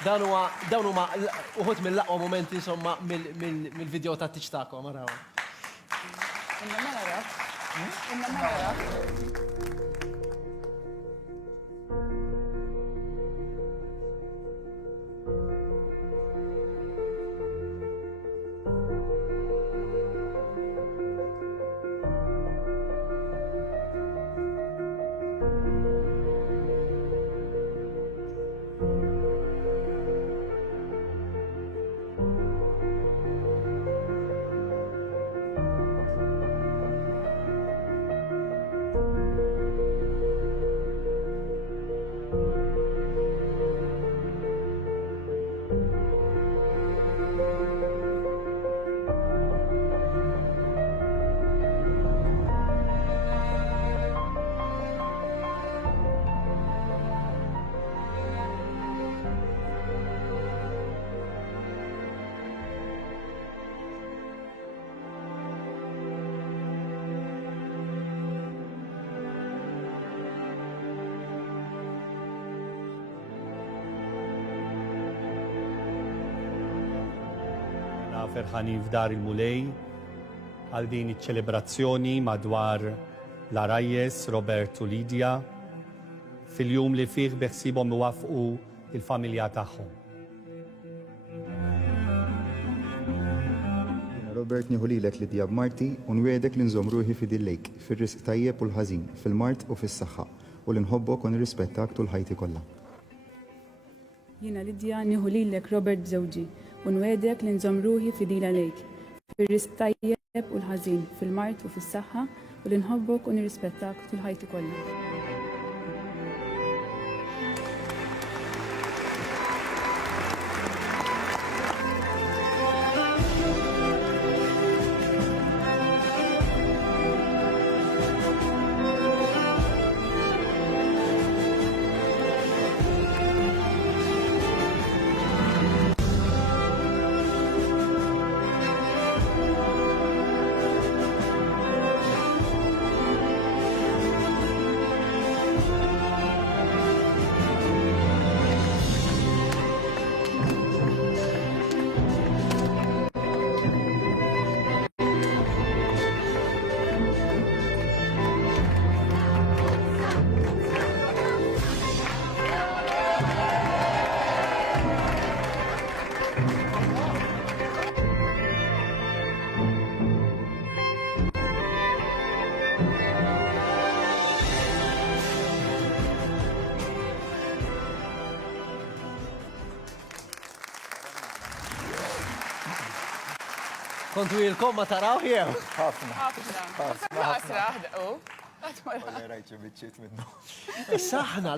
Dawn huma uħud mill-aqwa momenti insomma mill-video ta' tiċ tagħkom araw. Inna ma nara. Ferħani f'dar il-Mulej għal din iċ-ċelebrazzjoni madwar l-Arajjes, Robert u Lidja fil-jum li fih beħsibhom iwaffqu il-familja tagħhom. Robert nieħu lilek Lidja b'Marti u nwiedek li nżomm ruħi fidillejk fir-risq tajjeb u l-ħażin, fil-mart u fis-saħħa u li nħobbok u nirrispettak tul ħajti kollha. Jiena Lidja nieħu lilek Robert b'żewġi u nwedek li nżomm ruħi fidila lejk fir-risq tajjeb u l-ħażin, fil-mart u fis-saħħa u li nħobbok u nirrispettak tul ħajti kollha. Kontu jilkom ma taraw jew? Ħafna. Ħafna. Rajċu biċċiet minnu. Saħna